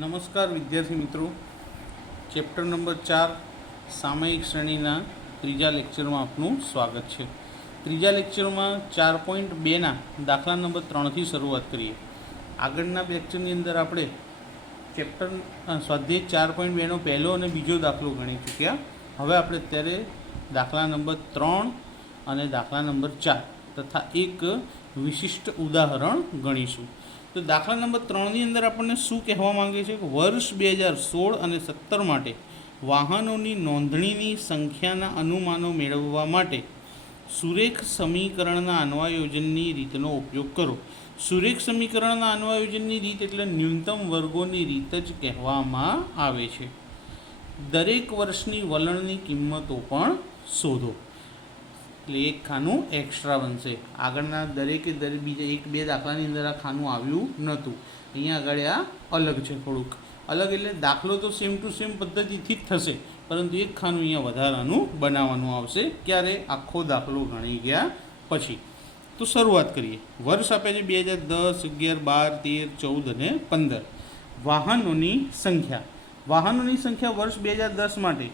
નમસ્કાર વિદ્યાર્થી મિત્રો, ચેપ્ટર નંબર 4 સામયિક શ્રેણીના ત્રીજા લેક્ચરમાં આપનું સ્વાગત છે. ત્રીજા લેક્ચરમાં 4.2ના દાખલા નંબર 3થી શરૂઆત કરીએ. આગળના લેક્ચરની અંદર આપણે ચેપ્ટર સ્વાધ્યાય 4.2નો પહેલો અને બીજો દાખલો ગણી ચૂક્યા. હવે આપણે અત્યારે દાખલા નંબર 3 અને દાખલા નંબર 4 તથા એક વિશિષ્ટ ઉદાહરણ ગણીશું. તો દાખલા નંબર 3ની અંદર આપણને શું કહેવા માંગે છે કે વર્ષ 2016 અને 17 માટે વાહનોની નોંધણીની સંખ્યાના અનુમાનો મેળવવા માટે સુરેખ સમીકરણના અન્વયોજનની રીતનો ઉપયોગ કરો. સુરેખ સમીકરણના અન્વયોજનની રીત એટલે ન્યૂનતમ વર્ગોની રીત જ કહેવામાં આવે છે. દરેક વર્ષની વલણની કિંમતો પણ શોધો. એટલે એક ખાનું એક્સ્ટ્રા બનશે. આગળના બીજા એક બે દાખલાની અંદર આ ખાનું આવ્યું નહોતું. અહીંયા આગળ આ અલગ છે, થોડુંક અલગ એટલે દાખલો તો સેમ ટુ સેમ પદ્ધતિથી જ થશે, પરંતુ એક ખાનું અહીંયા વધારાનું બનાવવાનું આવશે. ક્યારે? આખો દાખલો ગણી ગયા પછી. તો શરૂઆત કરીએ. વર્ષ આપે છે 2010, 11, 12, 13, 14 અને 15. વાહનોની સંખ્યા વર્ષ 2010 માટે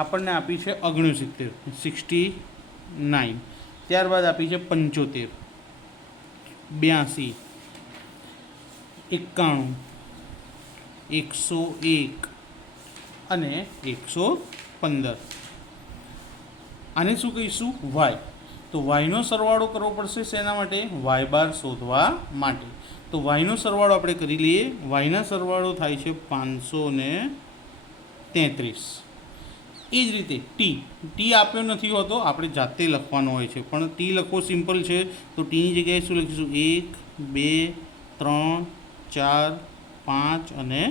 આપણને આપી છે 69, ત્યારબાદ આપી છે 75, 82, 91, 101 અને 115. આને શું કહીશું? વાય. તો વાયનો સરવાળો કરવો પડશે. શેના માટે? વાય બાર શોધવા માટે. તો વાયનો સરવાળો આપણે કરી લઈએ. વાયના સરવાળો થાય છે 533. એ જ રીતે ટી આપ્યો નથી હોતો, આપણે જાતે લખવાનો હોય છે, પણ ટી લખવો સિમ્પલ છે. તો ટીની જગ્યાએ શું લખીશું? 1, 2, 3, 4, 5 અને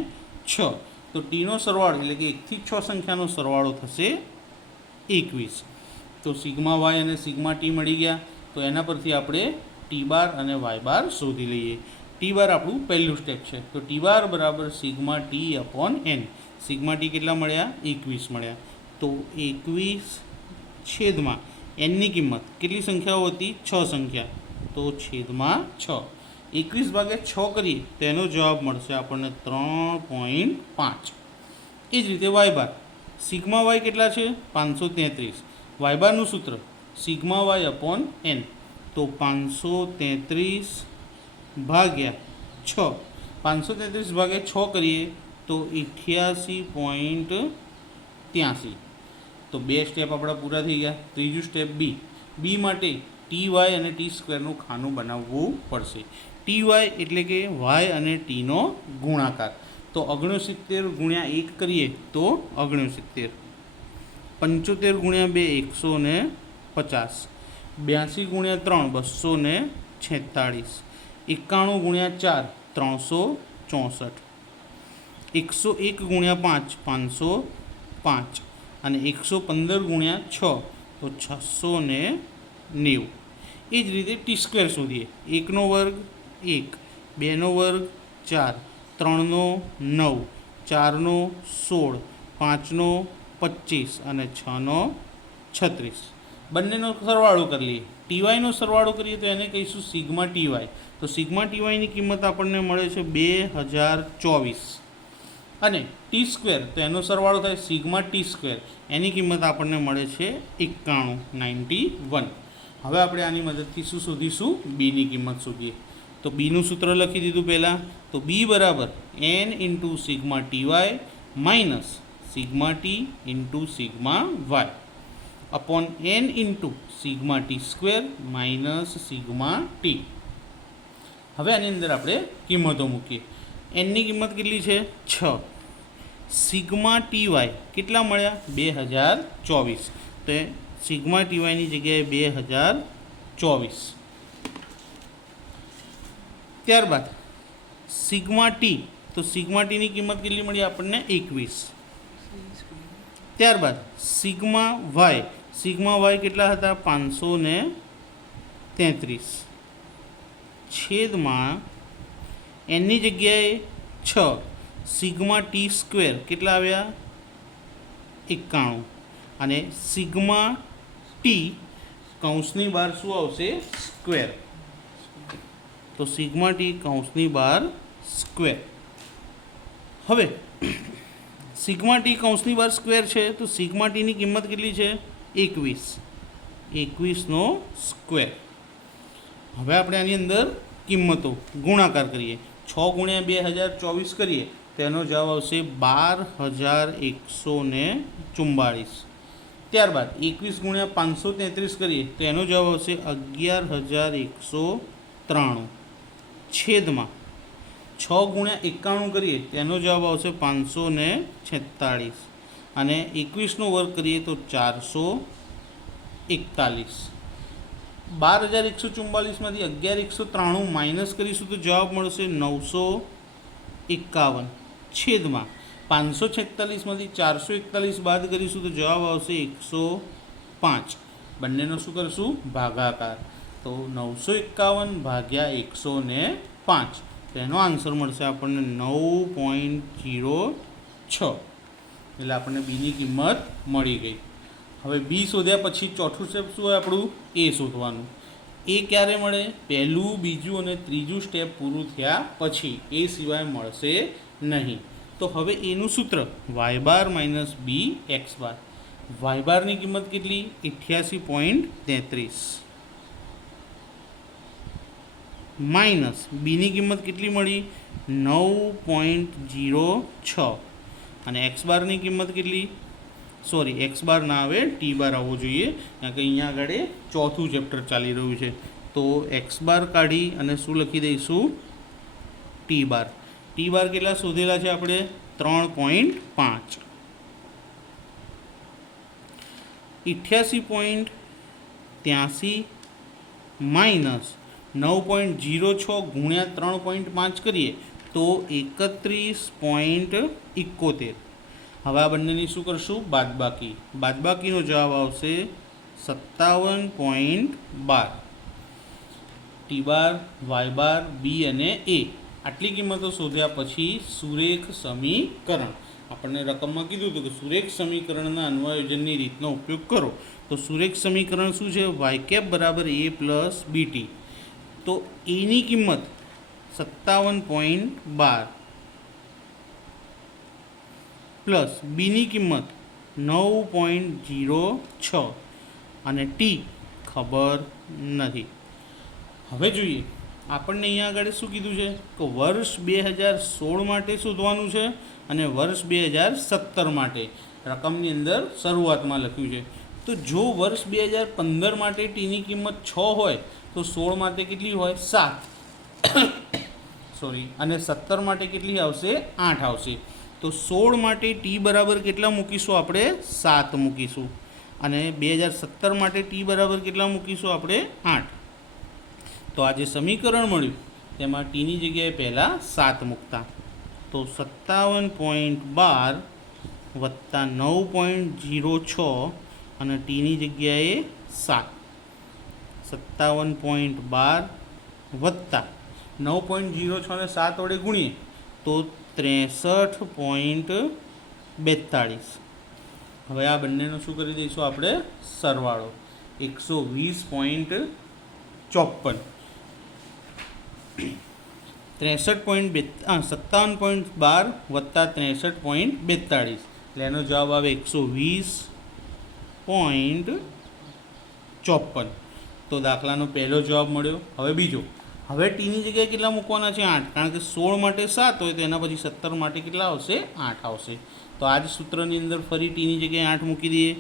6. તો ટીનો સરવાળો એટલે કે 1 થી 6 સંખ્યાનો સરવાળો થશે 21. તો સિગ્મા વાય અને સિગ્મા ટી મળી ગયા. તો એના પરથી આપણે ટી બાર અને વાય બાર શોધી લઈએ. ટી બાર આપણું પહેલું સ્ટેપ છે. તો ટી બાર બરાબર sigma T upon N. Sigma T કેટલા મળ્યા? 21 મળ્યા. તો 21 છેદમાં એનની કિંમત કેટલી સંખ્યાઓ હતી? 6 સંખ્યા. તો છેદમાં 6. 21 ભાગે 6 કરીએ તો એનો જવાબ મળશે આપણને 3.5. એ જ રીતે વાય બાર. સિગ્મા વાય કેટલા છે? 533. વાય બારનું સૂત્ર સિગ્મા વાય અપોન એન. તો 533 ભાગ્યા 6. 533 ભાગ્યા 6 કરીએ તો 88.83. તો બે સ્ટેપ આપણા પૂરા થઈ ગયા. ત્રીજું સ્ટેપ બી માટે ટી વાય અને ટી સ્ક્વેરનું ખાનું બનાવવું પડશે. ટી વાય એટલે કે વાય અને ટીનો ગુણાકાર. તો 69 ગુણ્યા 1 કરીએ તો 69, 75 ગુણ્યા 2 150, 82 ગુણ્યા 3 246, 91 ગુણ્યા 4 364, 101 ગુણ્યા 5 505 અને 115 ગુણ્યા 6 તો 690. એ જ રીતે ટી સ્ક્વેર શોધીએ. 1નો વર્ગ 1, 2નો વર્ગ 4, 3નો 9, 4નો 16, 5નો 25 અને 6નો 36. બંનેનો સરવાળો કરી લઈએ. ટીવાયનો સરવાળો કરીએ તો એને કહીશું સિગ્મા ટીવાય. તો સિગ્મા ટીવાયની કિંમત આપણને મળે છે 2024. અને ટી સ્ક્વેર તો એનો સરવાળો થાય સિગ્મા ટી સ્ક્વેર. એની કિંમત આપણને મળે છે 91. હવે આપણે આની મદદથી શું શોધીશું? બીની કિંમત શોધીએ. તો બીનું સૂત્ર લખી દીધું પહેલાં. તો બી બરાબર N into sigma T Y minus sigma T into sigma Y upon N into sigma T square minus sigma T. હવે આની અંદર આપણે કિંમતો મૂકીએ. એનની કિંમત કેટલી છે? 6. સિગ્મા ટી વાય કેટલા મળ્યા? 2024. તો સિગ્મા ટી વાયની જગ્યાએ 2024. ત્યારબાદ સિગ્મા ટી. તો સિગ્મા ટીની કિંમત કેટલી મળી આપણને? 21. ત્યારબાદ સિગ્મા વાય કેટલા હતા? 533 છેદમાં એનની જગ્યાએ 6. સિગ્મા ટી સ્ક્વેર કેટલા આવ્યા? 91. અને સિગ્મા ટી કૌંસની બહાર શું આવશે? સ્ક્વેર. તો સિગ્મા ટી કૌંસની બહાર સ્ક્વેર. હવે સિગ્મા ટી કૌંસની બહાર સ્ક્વેર છે, તો સિગ્મા ટીની કિંમત કેટલી છે? 21નો સ્ક્વેર. હવે આપણે આની અંદર કિંમતો ગુણાકાર કરીએ. 6 ગુણ્યા 2024 કરીએ તો એનો જવાબ આવશે 12,144. ત્યારબાદ 21 ગુણ્યા 533 કરીએ તો એનો જવાબ આવશે 11,193. છેદમાં 6 ગુણ્યા 91 કરીએ તો એનો જવાબ આવશે 546. અને 21નો વર્ગ કરીએ તો 441. 12,144માંથી 11,193 માઇનસ કરીશું તો જવાબ મળશે 951. છેદમાં 546માંથી 441 બાદ કરીશું તો જવાબ આવશે 105. બંનેનો શું કરશું? ભાગાકાર. તો 951 ભાગ્યા 105, તો એનો આન્સર મળશે આપણને 9.06. એટલે આપણને બીની કિંમત મળી ગઈ. હવે બી શોધ્યા પછી ચોથું સ્ટેપ શું હોય આપણું? એ શોધવાનું. એ ક્યારે મળે? પહેલું, બીજું અને ત્રીજું સ્ટેપ પૂરું થયા પછી. એ સિવાય મળશે નહીં. તો હવે એનું સૂત્ર વાય બાર માઇનસ બી એક્સ બાર. વાય બારની કિંમત કેટલી? 88.33 માઇનસ બીની કિંમત કેટલી મળી? 9.06. અને એક્સ બારની કિંમત કેટલી? સોરી, એક્સ બાર ના આવે, ટી બાર આવવો જોઈએ, કારણ કે અહીંયા આગળ ચોથું ચેપ્ટર ચાલી રહ્યું છે. તો એક્સ બાર કાઢી અને શું લખી દઈશું? ટી બાર. ટી બાર કેટલા શોધેલા છે આપણે? 3.5. 88.83 માઇનસ 9.06 ગુણ્યા 3.5 કરીએ તો 31.71. હવે આ બંનેની શું કરશું? બાદબાકી. બાદબાકીનો જવાબ આવશે 57.12. ટી બાર, વાય બાર, બી અને એ આટલી કિંમતો શોધ્યા પછી સુરેખ સમીકરણ. આપણને રકમમાં કીધું હતું કે સુરેખ સમીકરણના અન્વયોજનની રીતનો ઉપયોગ કરો. તો સુરેખ સમીકરણ શું છે? વાય કેપ બરાબર એ પ્લસ બીટી. તો એની કિંમત 57.12 પ્લસ બીની કિંમત 9.06 અને ટી ખબર નથી. હવે જોઈએ આપણને અહીંયા આગળ શું કીધું છે કે વર્ષ 2016 માટે શોધવાનું છે અને વર્ષ 2017 માટે. રકમની અંદર શરૂઆતમાં લખ્યું છે. તો જો વર્ષ 2015 માટે ટીની કિંમત 6 હોય તો 16 માટે કેટલી હોય? 7. સોરી, અને 17 માટે કેટલી આવશે? 8 આવશે. તો 16 માટે ટી બરાબર કેટલા મૂકીશું આપણે? 7 મૂકીશું. અને 2017 માટે ટી બરાબર કેટલા મૂકીશું આપણે? 8. તો આ જે સમીકરણ મળ્યું તેમાં ટીની જગ્યાએ પહેલાં 7 મૂકતા. તો 57.12 વત્તા 9.06 અને ટીની જગ્યાએ 7. 57.12 વત્તા 9.06 ને 7 વડે ગુણીએ તો 63.42. હવે આ બંનેનો શું કરી દઈશું આપણે? સરવાળો. 120.54. 57.12 વત્તા 63.42, એટલે એનો જવાબ આવે 120.54. તો દાખલાનો પહેલો જવાબ મળ્યો. હવે બીજો. હવે ટીની જગ્યાએ કેટલા મૂકવાના છે? 8. કારણ કે 16 માટે 7 હોય તો એના પછી 17 માટે કેટલા આવશે? 8 આવશે. તો આ જ સૂત્રની અંદર ફરી ટીની જગ્યાએ 8 મૂકી દઈએ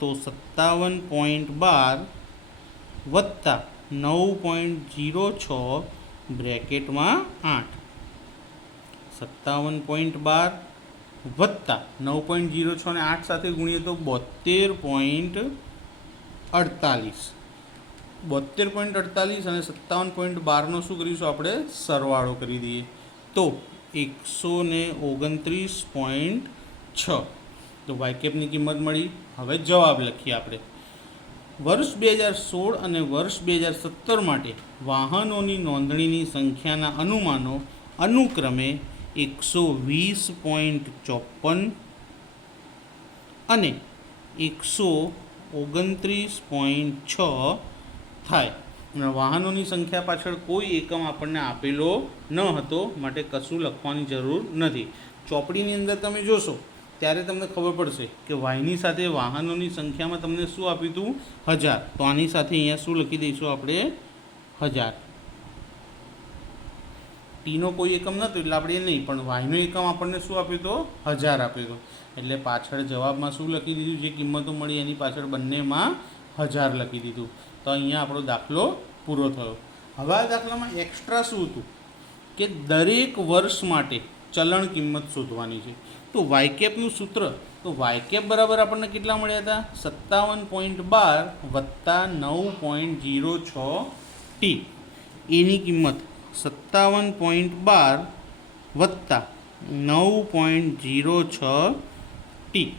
તો 57.12 વત્તા 9.06 બ્રેકેટમાં 8. 57.12 વત્તા 9.06 ને 8 સાથે ગુણીએ તો 72.48. 72.48 અને 57.12નો શું કરીશું આપણે? સરવાળો કરી દઈએ તો 129.6. તો વાયકેપની કિંમત મળી. હવે જવાબ લખીએ આપણે. વર્ષ 2016 અને વર્ષ 2017 માટે વાહનોની નોંધણીની સંખ્યાના અનુમાનો અનુક્રમે 120.54 અને 129.6 થાય. અને વાહનોની સંખ્યા પાછળ કોઈ એકમ આપણને આપેલો ન હતો, માટે કશું લખવાની જરૂર નથી. ચોપડીની અંદર તમે જોશો ત્યારે તમને ખબર પડશે કે વાયની સાથે વાહનોની સંખ્યામાં તમને શું આપ્યું હતું? 1000. તો આની સાથે અહીંયા શું લખી દઈશું આપણે? 1000. ટીનો કોઈ એકમ નહોતો એટલે આપણે એ નહીં, પણ વાયનો એકમ આપણને શું આપ્યું તો? 1000 આપ્યો હતો. એટલે પાછળ જવાબમાં શું લખી દીધું? જે કિંમતો મળી એની પાછળ બંનેમાં 1000 લખી દીધું. તો અહીંયા આપણો દાખલો પૂરો થયો. હવે આ દાખલામાં એક્સ્ટ્રા શું હતું કે દરેક વર્ષ માટે ચલણ કિંમત શોધવાની છે. તો વાયકેપનું સૂત્ર, તો વાયકેપ બરાબર આપણને કેટલા મળ્યા હતા? 57.12 વત્તા 9.06 ટી. એની કિંમત 57.12 વત્તા 9.06 ટી.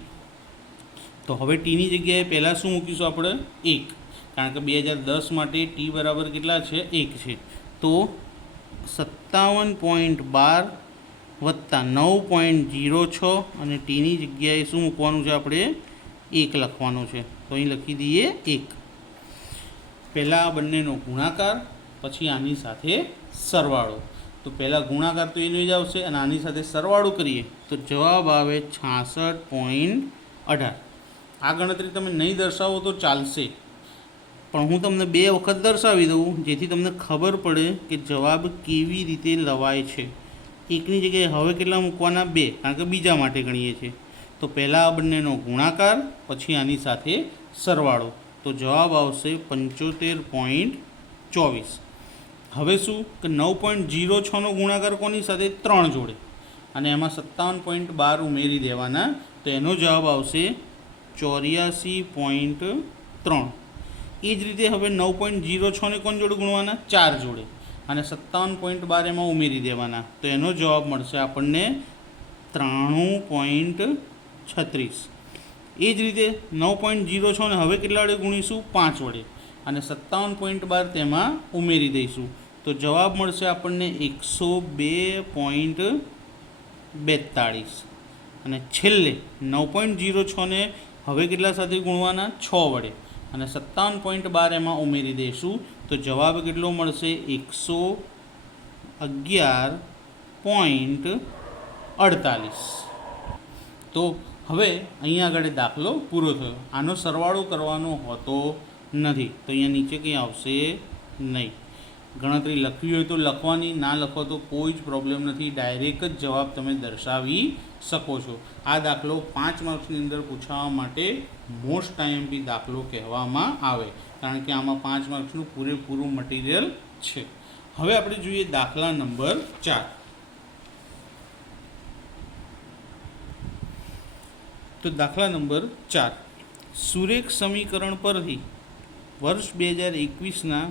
તો હવે ટીની જગ્યાએ પહેલાં શું મૂકીશું આપણે? 1, કારણ કે 2010 માટે ટી બરાબર કેટલા છે? 1 છે. તો 57.12 વત્તા 9.06 અને ટીની જગ્યાએ શું મૂકવાનું છે આપણે? 1 લખવાનું છે. તો અહીં લખી દઈએ 1. પહેલાં આ બંનેનો ગુણાકાર, પછી આની સાથે સરવાળો. તો પહેલાં ગુણાકાર તો એનો જ આવશે અને આની સાથે સરવાળો કરીએ તો જવાબ આવે 66.18. આ ગણતરી તમે નહીં દર્શાવો તો ચાલશે, પણ હું તમને 2 વખત દર્શાવી દઉં જેથી તમને ખબર પડે કે જવાબ કેવી રીતે લવાય છે. 1ની જગ્યાએ હવે કેટલા મૂકવાના? 2, કારણ કે બીજા માટે ગણીએ છીએ. તો પહેલાં આ બંનેનો ગુણાકાર, પછી આની સાથે સરવાળો. તો જવાબ આવશે 75.24. હવે શું કે 9.06નો ગુણાકાર કોની સાથે? 3 જોડે, અને એમાં 57.12 ઉમેરી દેવાના. તો એનો જવાબ આવશે 84.3. એ જ રીતે હવે 9.06ને કોણ જોડે ગુણવાના? 4 જોડે, અને 57.12 એમાં ઉમેરી દેવાના. તો એનો જવાબ મળશે આપણને 93.36. એ જ રીતે 9.06ને હવે કેટલા વડે ગુણીશું? 5 વડે, અને 57.12 તેમાં ઉમેરી દઈશું. તો જવાબ મળશે આપણને 102.42. અને છેલ્લે 9.06ને હવે કેટલા સાથે ગુણવાના? 6 વડે, અને 57.12 એમાં ઉમેરી દઈશું. તો જવાબ કેટલો મળશે? 111.48. તો હવે અહીંયા આગળ દાખલો પૂરો થયો. આનો સરવાળો કરવાનો હોતો નથી, તો અહીંયા નીચે કંઈ આવશે નહીં. ગણતરી લખવી હોય તો લખવાની, ના લખો તો કોઈ જ પ્રોબ્લેમ નથી. ડાયરેક્ટ જ જવાબ તમે દર્શાવી શકો છો. આ દાખલો 5 માર્ક્સની અંદર પૂછાવા માટે મોસ્ટ આઈએમપી દાખલો કહેવામાં આવે, કારણ કે આમાં 5 માર્ક્સનું પૂરેપૂરું મટીરિયલ છે. હવે આપણે જોઈએ દાખલા નંબર 4. તો દાખલા નંબર 4, સુરેખ સમીકરણ પરથી વર્ષ 2021ના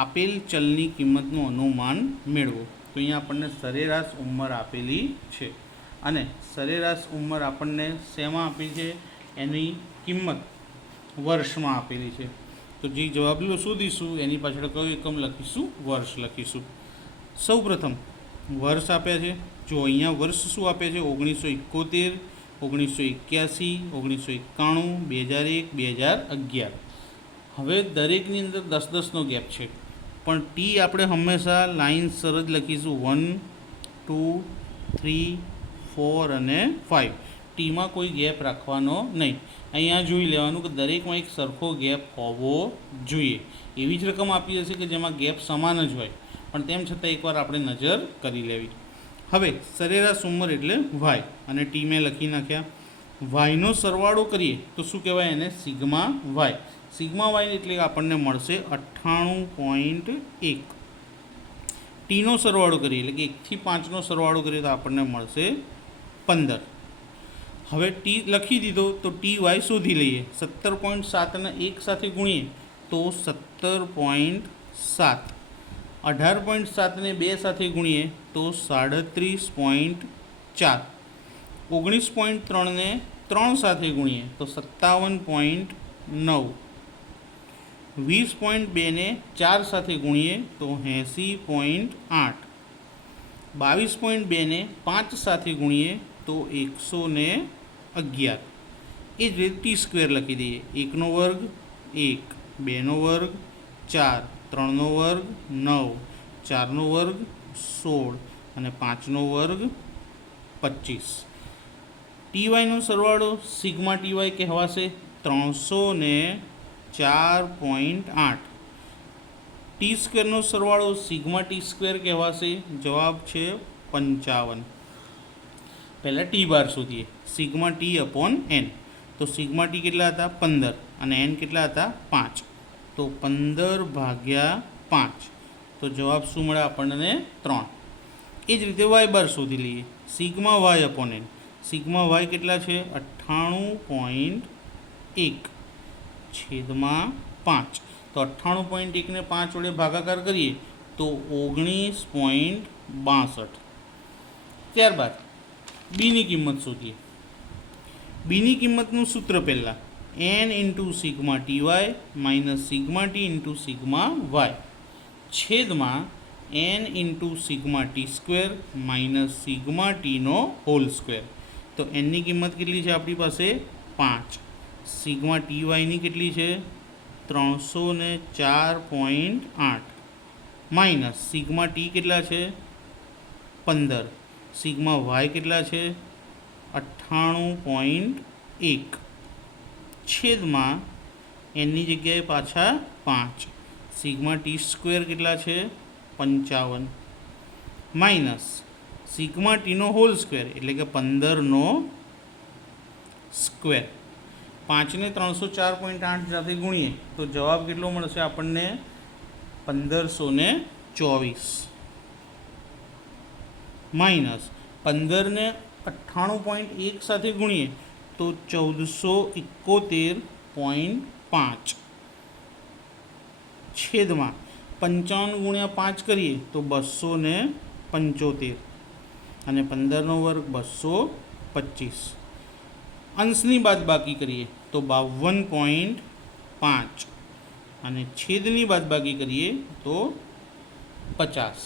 આપેલ ચલની કિંમતનું અનુમાન મેળવો. તો અહીંયા આપણને સરેરાશ ઉંમર આપેલી છે, અને સરેરાશ ઉંમર આપણને શેમાં આપી છે? એની કિંમત વર્ષમાં આપેલી છે. તો જે જવાબ શોધીશું એની પાછળ કયો એકમ લખીશું? વર્ષ લખીશું. સૌપ્રથમ વર્ષ આપ્યા છે. જો અહીંયા વર્ષ શું આપ્યા છે? 1971, 1981, 1991, 2001, 2011. હવે દરેકની અંદર 10-10નો ગેપ છે, પણ ટી આપણે હંમેશા લાઇન્સર જ લખીશું. 1, 2, 3, 4 અને 5. ટીમાં કોઈ ગેપ રાખવાનો નહીં. અહીંયા જોઈ લેવાનું કે દરેકમાં એક સરખો ગેપ હોવો જોઈએ. એવી જ રકમ આપી હશે કે જેમાં ગેપ સમાન જ હોય, પણ તેમ છતાં એકવાર આપણે નજર કરી લેવી. હવે સરેરાશ ઉંમર એટલે વાય, અને ટી મેં લખી નાખ્યા. વાયનો સરવાળો કરીએ તો શું કહેવાય એને? Sigma Y. સિગ્મા વાય એટલે આપણને મળશે 98.1. ટીનો સરવાળો કરીએ એટલે કે 1 થી 5નો સરવાળો કરીએ તો આપણને મળશે 15. હવે ટી લખી દીધો તો ટી વાય શોધી લઈએ. 17.7ને 1 સાથે ગુણીએ તો 17.7. 18.7ને 2 સાથે ગુણીએ તો 37.4. 19.3ને 3 સાથે ગુણીએ તો 57.9. 20.2ને 4 સાથે ગુણીએ તો 80.8. 22.2ને 5 સાથે ગુણીએ તો 111. એ જ રીતે ટી સ્ક્વેર લખી દઈએ. 1નો વર્ગ 1, 2નો વર્ગ 4, 3નો વર્ગ 9, 4નો વર્ગ 16 અને 5નો વર્ગ 25. ટીવાયનો સરવાળો સિગ્મા ટીવાય કહેવાશે 304.8. ટી સ્ક્વેરનો સરવાળો સિગ્મા ટી સ્ક્વેર કહેવાશે, જવાબ છે 55. પહેલાં ટી બાર શોધીએ, સિગ્મા ટી અપોન એન. તો સિગ્મા ટી કેટલા હતા 15 અને એન કેટલા હતા 5. તો 15/5. તો જવાબ શું મળે આપણને 3. એ જ રીતે વાય બાર શોધી લઈએ, sigma Y upon N. Sigma Y કેટલા છે 98.1/5. તો 98.1 ને 5 વડે ભાગાકાર કરીએ તો 19.62. ત્યારબાદ બીની કિંમત શોધીએ. બીની કિંમતનું સૂત્ર પહેલાં N into sigma T Y minus sigma T into sigma Y છેદમાં N into sigma T square minus sigma ટીનો હોલ સ્ક્વેર. તો એનની કિંમત કેટલી છે આપણી પાસે 5. સિગ્મા ટી વાયની કેટલી છે 304.8 માઇનસ સિગ્મા ટી કેટલા છે 15. સિગ્મા વાય કેટલા છે 98.1 છેદમાં એનની જગ્યાએ પાછા 5. સિગ્મા ટી સ્ક્વેર કેટલા છે 55 માઇનસ સિગ્મા ટીનો હોલ સ્ક્વેર એટલે કે 15નો સ્ક્વેર. 5ને 304.8 સાથે ગુણીએ તો જવાબ કેટલો મળશે આપણને 1524 માઇનસ 15ને 98.1 સાથે ગુણીએ તો 1471.5 છેદમાં 55 ગુણ્યા 5 કરીએ તો 275 અને 15નો વર્ગ 225. અંશની બાદબાકી કરીએ તો 52.5 અને છેદની બાદબાકી કરીએ તો 50.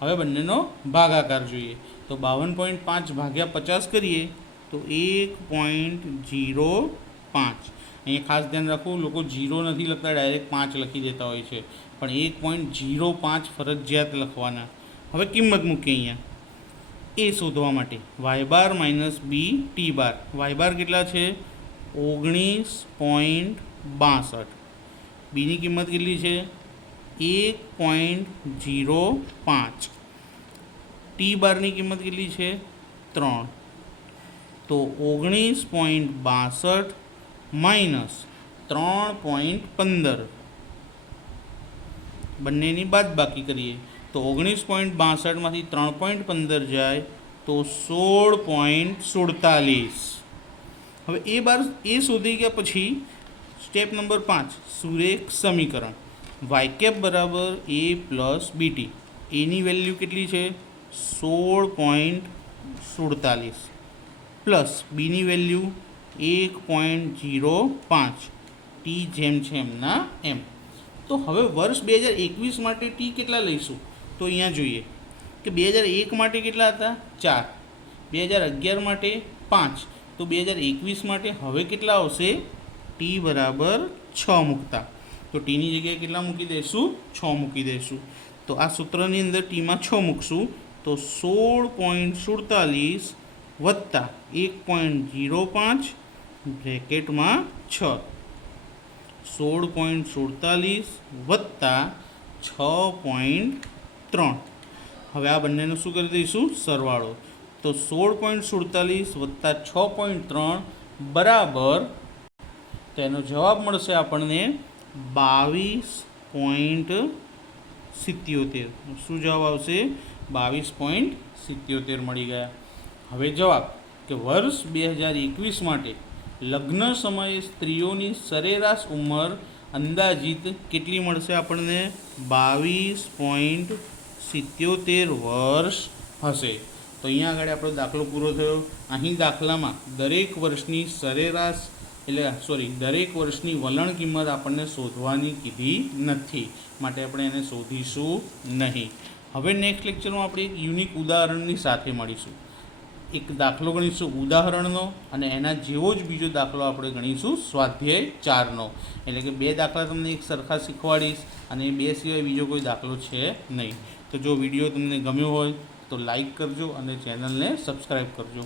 હવે બંનેનો ભાગાકાર જોઈએ તો 52.5 ભાગ્યા 50 કરીએ તો 1.05. અહીંયા ખાસ ધ્યાન રાખવું, લોકો 0 નથી લખતા, ડાયરેક્ટ 5 લખી દેતા હોય છે, પણ 1.05 ફરજિયાત લખવાના. હવે કિંમત મૂકીએ અહીંયા એ શોધવા માટે વાય બાર માઇનસ બી ટી બાર. વાય બાર કેટલા છે 19.62. બીની કિંમત કેટલી છે 1.05. ટી બારની કિંમત કેટલી છે 3. તો 19.62 માઇનસ 3.15 બંનેની બાદબાકી કરીએ તો 19.62માંથી 3.15 જાય તો 16.47. હવે એ શોધી ગયા પછી સ્ટેપ નંબર 5 સુરેખ સમીકરણ વાય કેપ બરાબર એ પ્લસ બીટી. એની વેલ્યુ કેટલી છે 16.47 પ્લસ બીની વેલ્યુ 1.05. ટી જેમ છે એમના એમ. તો હવે વર્ષ 2021 માટે ટી કેટલા લઈશું તો અહીંયા જોઈએ કે 2001 માટે કેટલા હતા 4, 2011 માટે 5. તો 2021 માટે હવે કેટલા આવશે ટી બરાબર 6 મૂકતા. તો ટીની જગ્યાએ કેટલા મૂકી દઈશું 6 મૂકી દઈશું. તો આ સૂત્રની અંદર ટીમાં 6 મૂકશું તો 16.47 વત્તા 1.05 બ્રેકેટમાં 6. 16.47 વત્તા 6.3. હવે આ બંનેનું શું કરી દઈશું સરવાળો. તો 16.47 વત્તા 6.3 બરાબર, તો એનો જવાબ મળશે આપણને 22.77. શું જવાબ આવશે 22.77 મળી ગયા. હવે જવાબ કે વર્ષ 2021 માટે લગ્ન સમયે સ્ત્રીઓની સરેરાશ ઉંમર અંદાજિત કેટલી મળશે આપણને 22.77 વર્ષ હશે. તો અહીંયા આગળ આપણો દાખલો પૂરો થયો. અહીં દાખલામાં દરેક વર્ષની સરેરાશ દરેક વર્ષની વલણ કિંમત આપણને શોધવાની કીધી નથી, માટે આપણે એને શોધીશું નહીં. હવે નેક્સ્ટ લેક્ચરમાં આપણે એક યુનિક ઉદાહરણની સાથે મળીશું. એક દાખલો ગણીશું ઉદાહરણનો અને એના જેવો જ બીજો દાખલો આપણે ગણીશું સ્વાધ્યાય 4નો. એટલે કે 2 દાખલા તમને એક સરખા શીખવાડીશ અને 2 સિવાય બીજો કોઈ દાખલો છે નહીં. તો જો વિડીયો તમને ગમ્યો હોય તો લાઈક કરજો અને ચેનલને સબસ્ક્રાઈબ કરજો.